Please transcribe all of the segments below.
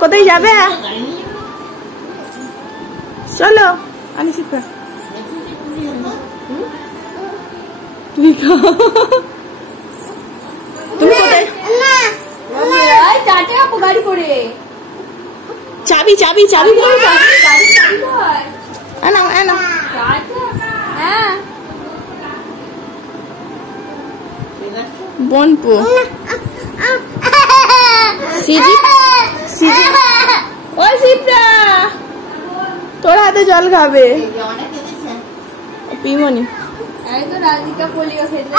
কোথায় যাবে? চলো আমি শিখবে তুমি গাড়ি করে চাবি চাবি চাবি বনপু সিজি সিজি ওই সিপরা তোর হাতে জল খাবে পিমনি এই তো রাধিকা পোলিও খেতে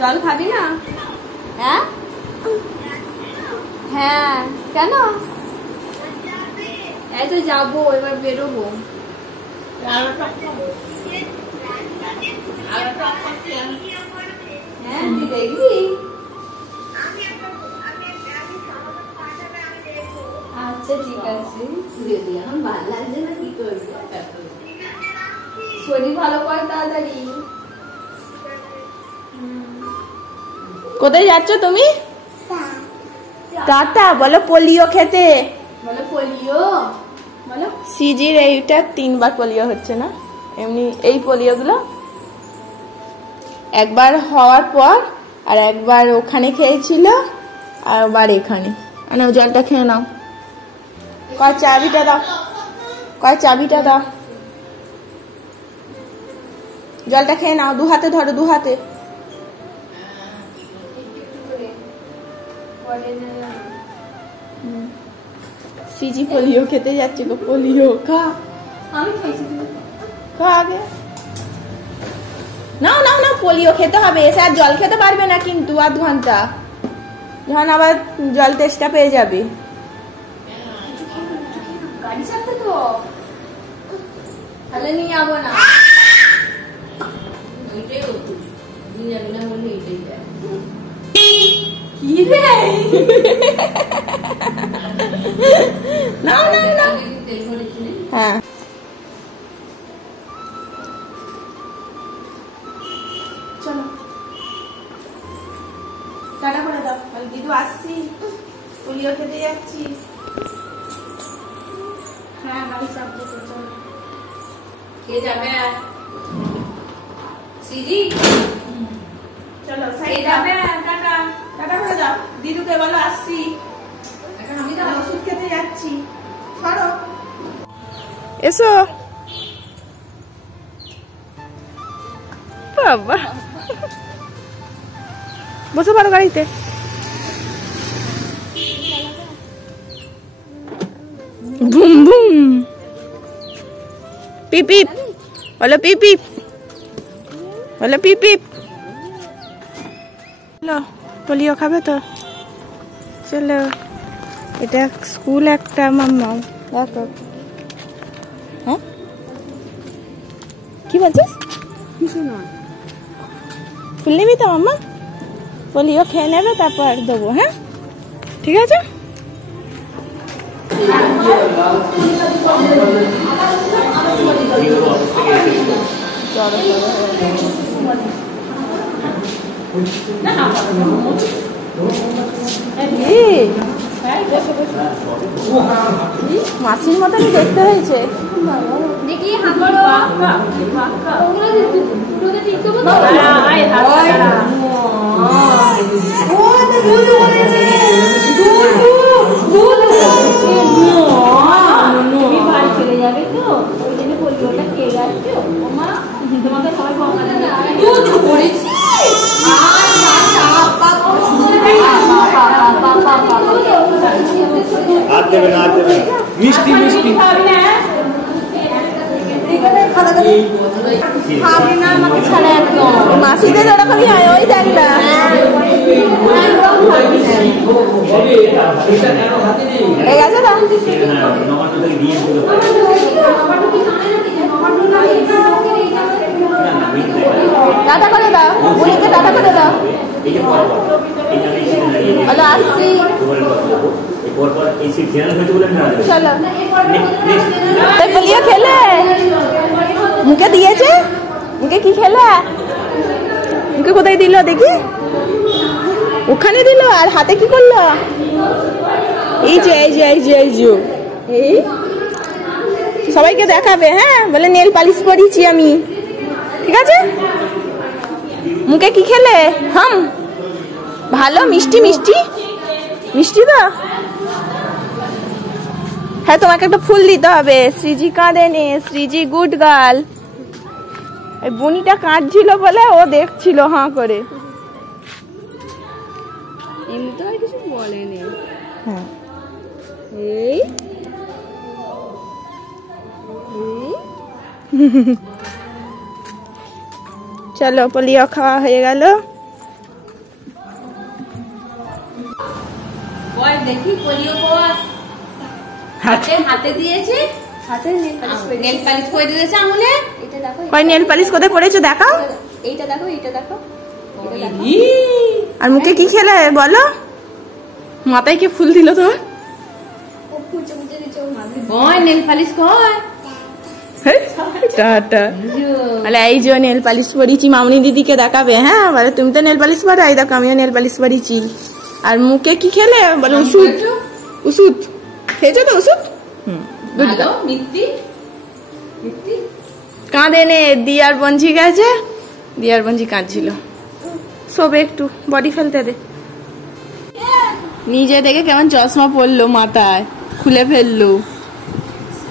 জল খাবি না? হ্যাঁ হ্যাঁ কেন? এই তো যাবো এবার বেরোবো। হ্যাঁ তুই দেখবি? আচ্ছা ঠিক আছে। এখন ভালো লাগছে না কি করবি? শরীর ভালো কর তাড়াতাড়ি। কোথায় যাচ্ছ তুমি? টাটা বলো পোলিও খেতে। বলো পোলিও বলো। সিজির এইটা 3 বার পোলিও হচ্ছে না, এমনি এই পোলিও গুলো একবার হওয়ার পর আর একবার ওখানে খেয়েছিল আর একবার এখানে। মানে জলটা খেয়ে নাও। কয় চাবিটা দাও, কয় চাবিটা দাও। জলটা খেয়ে নাও, 2 হাতে ধরো, 2 হাতে। সিজি পোলিও খেতে যাচ্ছে গো। পোলিও খা। আমি খাইছি খা আগে। নাও নাও নাও, পোলিও খেতে হবে। এসে আর জল খেতে পারবে না কিন্তু আধ ঘন্টা, যখন আবার জল তেষ্টা পেয়ে যাবে। গাড়ি চাপতে তো তাহলে নিয়ে যাবো না। কি রে নাও নাও নাও। হ্যাঁ চলো টাটা করে দাও। দিদু আসছি, পোলিও খেতে যাচ্ছি। হ্যাঁ গাড়ি চাপতে তো চল। কে যাবে? সিজি চলো কে সাইড যাবে? টাটা টাটা করে দাও। দিদুকে বলো আসছি, এখন আমি তো ওষুধ খেতে যাচ্ছি। সরো এসো বাবা। বসে পারো গাড়িতে। বুম বুম পিপ পিপ বলো, পিপ পিপ বলো, পিপ পিপ। চলো পোলিও খাবে তো? চলো। এটা স্কুল একটা মাম্মা দেখো। হ্যাঁ কি বলছিস? ফুল নিবি তো মাম্মা? পোলিও খেয়ে নেবে তারপর দেবো। হ্যাঁ ঠিক আছে। মাসির মতনই দেখতে হয়েছে। দেখি হাত বড় ওগুলো দুটোতে ঠিক করবো তো। বাড়ি চলে যাবে তো ওই জন্য পোলিওটা খেয়ে যাচ্ছে। ওমা তোমাকে সবাই মিষ্টি মিষ্টি খাবে না আমাকে ছাড়া একদম। মাসিদের ওরকমই হয়, ওই দেখ না। ঠিক আছে না? টাটা করে দাও, উনিকে টাটা করে দাও। হ্যালো আসছি। চলো বলিয়ে খেলে মুখে দিয়েছে। মুখে কি খেলে? মুখে কোথায় দিল দেখি? ওখানে দিল। আর হাতে কি করলো? এই যে এই যে এই যে এই যে এই সবাইকে দেখাবে, হ্যাঁ বলে নেল পালিশ পরিয়েছি আমি, ঠিক আছে? মুখে কি খেলে? হাম ভালো মিষ্টি মিষ্টি মিষ্টি তো। হ্যাঁ তোমাকে একটা ফুল দিতে হবে। শ্রীজি কাঁদেনি, শ্রীজি গুড গার্ল। এই বনিটা কাঁদছিল বলে ও দেখছিল হাঁ করে। এমনিতে আর কিছু বলেনি। হ্যাঁ এই চলো পোলিও খাওয়া হয়ে গেল। বল দেখি পোলিও খাওয়া হাতে দিয়েছে, হাতে নেল পালিশ করে দিয়েছে আঙুলে। এটা দেখো, কয় নেল পালিশ কোথায় পড়েছো দেখাও। এইটা দেখো, এইটা দেখো। আর মুখে কি খেলে বলো? মাথায় কে ফুল দিল তোমার? ওই নেল পালিশ কর। টাটা। বলে এই যে নেল পালিশ পরিয়েছি, মামনি দিদিকে দেখাবে। হ্যাঁ বলে তুমি তো নেল পালিশ পরো, এই দেখো আমিও নেল পালিশ পরিয়েছি। আর মুখে কি খেলে বলে? ওষুধ। ওষুধ খেয়েছো তো? ওষুধ কাঁদে নে। দিয়ার বঞ্জি গেছে, দিয়ার বঞ্জি কাঁদছিল। সবে একটু বডি ফেলতে দে। নিজে থেকে কেমন চশমা পড়লো, মাথায় খুলে ফেললো।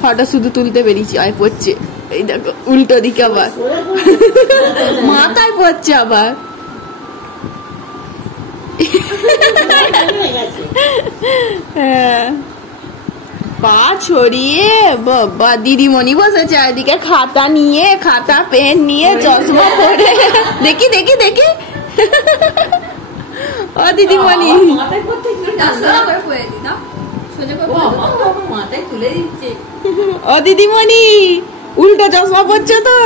ফটো শুধু তুলতে বেরিয়েছি, আয় পড়ছে। এই দেখো উল্টো দিকে আবার মাথায় পড়ছে আবার। হ্যাঁ পা ছড়িয়ে বাবা দিদিমণি বসেছে এদিকে, খাতা নিয়ে, খাতা পেন নিয়ে, চশমা পরে। দেখি দেখি দেখি ও দিদিমণি ও দিদিমণি উল্টো চশমা পড়ছে তো।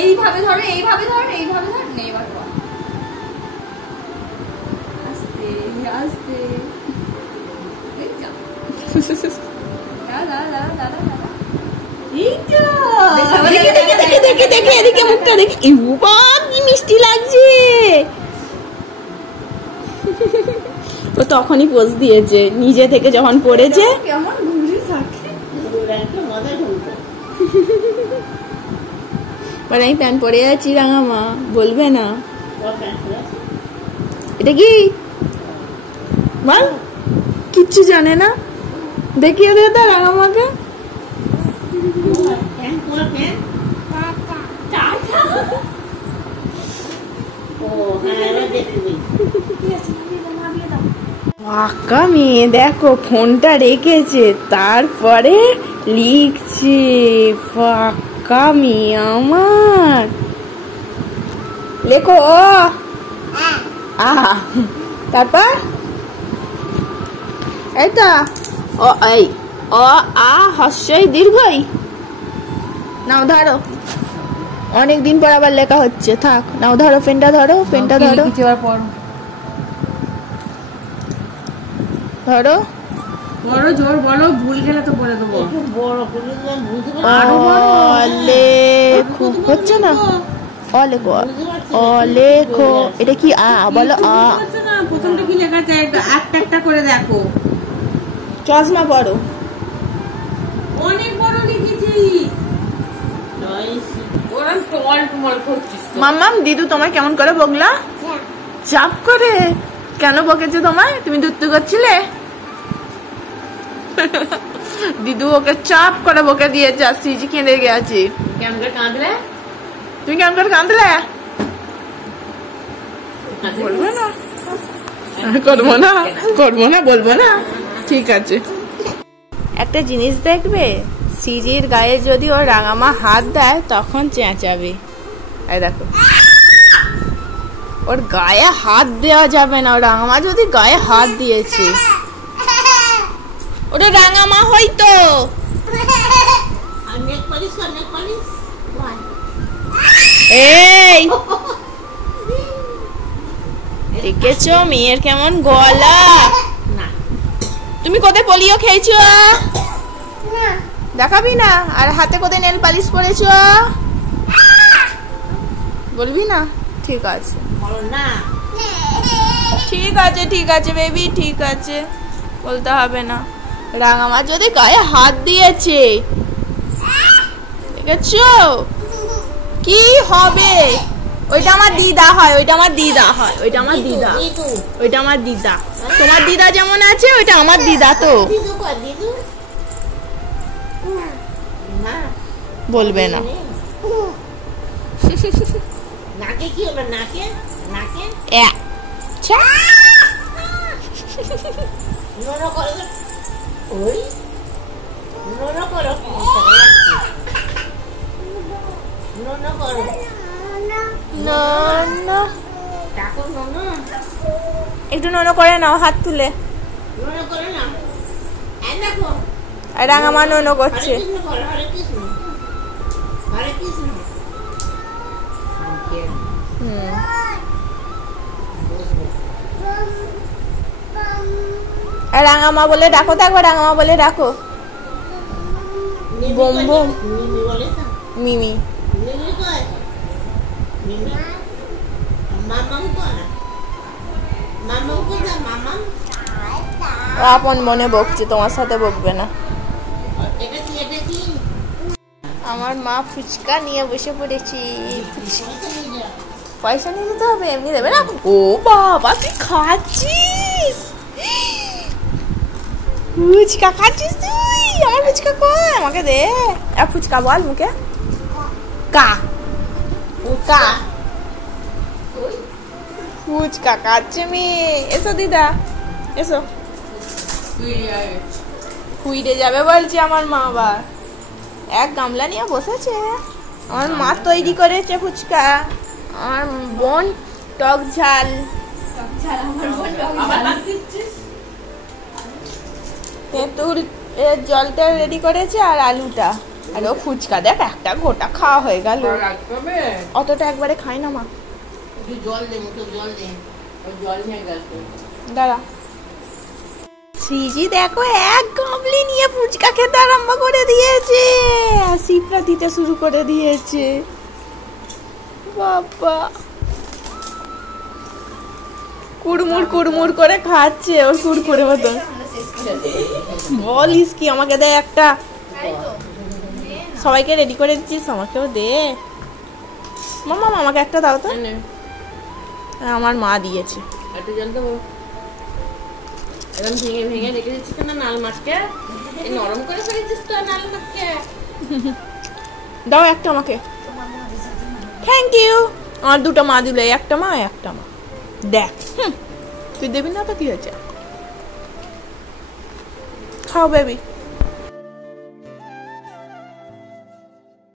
এইভাবে ধরো, এইভাবে ধরো, এইভাবে ধরো। এবার আস্তে আস্তে এদিকে মুখটা দেখি, কি মিষ্টি লাগছে। ও তখনই পোজ দিয়েছে নিজে থেকে যখন পড়েছে। কেমন ঘুরে থাকে। মানে আমি প্যান্ট পরে যাচ্ছি রাঙামা, বলবে না? এটা কি বল? কিচ্ছু জানে না। দেখিয়ে দে তো রাঙামাকে। আঁকা মেয়ে দেখো ফোনটা রেখেছে, তারপরে লিখছে। পাক্কা মেয়ে আমার। লেখো তারপর এই তো এই হস্যই দীর্ঘই। নাও ধরো, অনেকদিন পর আবার লেখা হচ্ছে। থাক নাও ধরো, পেনটা ধরো, পেনটা ধরো, ধরো। বড় জোর বলো, ভুল গেলে তো বলে দেবো। খুব হচ্ছে না। লেখো লেখো। এটা কি বলো? প্রথমটা কি লেখা আছে একটা একটা করে দেখো। চশমা পরো। অনেক বড় লিখেছি। মাম্মাম দিদু তোমায় কেমন করে বকলা? চাপ করে। কেন বকেছে তোমায়? তুমি দুত্তু করছিলে? দিদু ওকে চাপ করে বকে দিয়েছে, আর সিজি কেঁদে গেছে। কেমন করে কাঁদলে? তুমি কেমন করে কাঁদলে? বলবো না, করবো না, করবো না, বলবো না। ঠিক আছে। একটা জিনিস দেখবে, সিজির গায়ে যদি ওর রাঙামা হাত দেয় তখন চেঁচাবে। এই দেখো, ওর গায়ে হাত দেওয়া যাবে না। ওর রাঙামা যদি গায়ে হাত দিয়েছে, ওটা রাঙামা হয়তো। এই দেখেছো মেয়ের কেমন গলা? তুমি কোথায় পোলিও খেয়েছো? দেখাবি না? আর হাতে কোথায় নেল পালিশ পরেছো? বলবি না? ঠিক আছে। না ঠিক আছে বেবি, ঠিক আছে, বলতে হবে না। রাঙামা যদি গায়ে হাত দিয়েছে, দেখেছো কি হবে? ওইটা আমার দিদা হয়, ওইটা আমার দিদা হয়, ওইটা আমার দিদা, ওইটা আমার দিদা। তোমার দিদা যেমন আছে, ওইটা আমার দিদা। তো বলবে না। নাকে কি হলো? নাকে নাকে নোনো করো, ওই নোনো করো, নোনো করো, ডাকো নোনো, একটু নোনো করে নাও, হাত তুলে। নোনো করো না, দেখো আর রাঙামা নোনো করছে। হরে কৃষ্ণ করো, হরে কৃষ্ণ, হরে কৃষ্ণ। আর রাঙামা বলে ডাকো তো একবার, রাঙামা বলে ডাকো। Bomb bomb. মিমি বলে তো, মিমি। মিমি কয়, মিমি মামাম কয়, মামাম কয়, মামাম। ও আপন মনে বকছে, তোমার সাথে বকবে না। এটা কি, এটা কি? আমার মা ফুচকা নিয়ে বসে পড়েছি। পয়সা নিয়ে যেতে হবে, এমনি দেবে না। ও বাবা, তুই খাচ্ছিস ফুচকা? খাচ্ছিস তুই? আমার ফুচকা কই? আমাকে দে। ফুচকা বল মুখে। কা কা ফুচকা খাচ্ছে মেয়ে। এসো দিদা, এসো। খুইড়ে যাবে বলছে আমার মা। আবার এক গামলা নিয়ে বসেছে। আমার মা তৈরি করেছে ফুচকা। আমার বোন টক ঝাল, তেঁতুল এর জলটা রেডি করেছে, আর আলুটা, আর ও ফুচকা। দেখ একটা গোটা খাওয়া হয়ে গেল। অতটা একবারে খাই না মা। জল দে, মুখে জল দে, জল নিয়ে গেছে। দাঁড়া। শ্রীজি দেখো এক গামলি নিয়ে ফুচকা খেতে আরম্ভ করে দিয়েছে, আর সিপরা দিতে শুরু করে দিয়েছে। বাবা কুড়মুড় কুড়মুড় করে খাচ্ছে, ওর কুড়কুড়ে মতো। বলিস কি, আমাকে দে একটা। সবাইকে রেডি করে দিচ্ছিস, আমাকেও দে। মামা আমাকে একটা দাও তো। আমার মা দিয়েছে। একটু জল দেবো। একদম ভেঙে ভেঙে রেখে দিচ্ছিস কেন নাল মাছকে? এই নরম করে ফেলেছিস তো নাল মাছকে। দাও একটা আমাকে। Thank you. আমার দুটো মা দিলে, একটা মা একটা মা। দেখ, তুই দেবি না তো কি হয়েছে? খাও বেবি।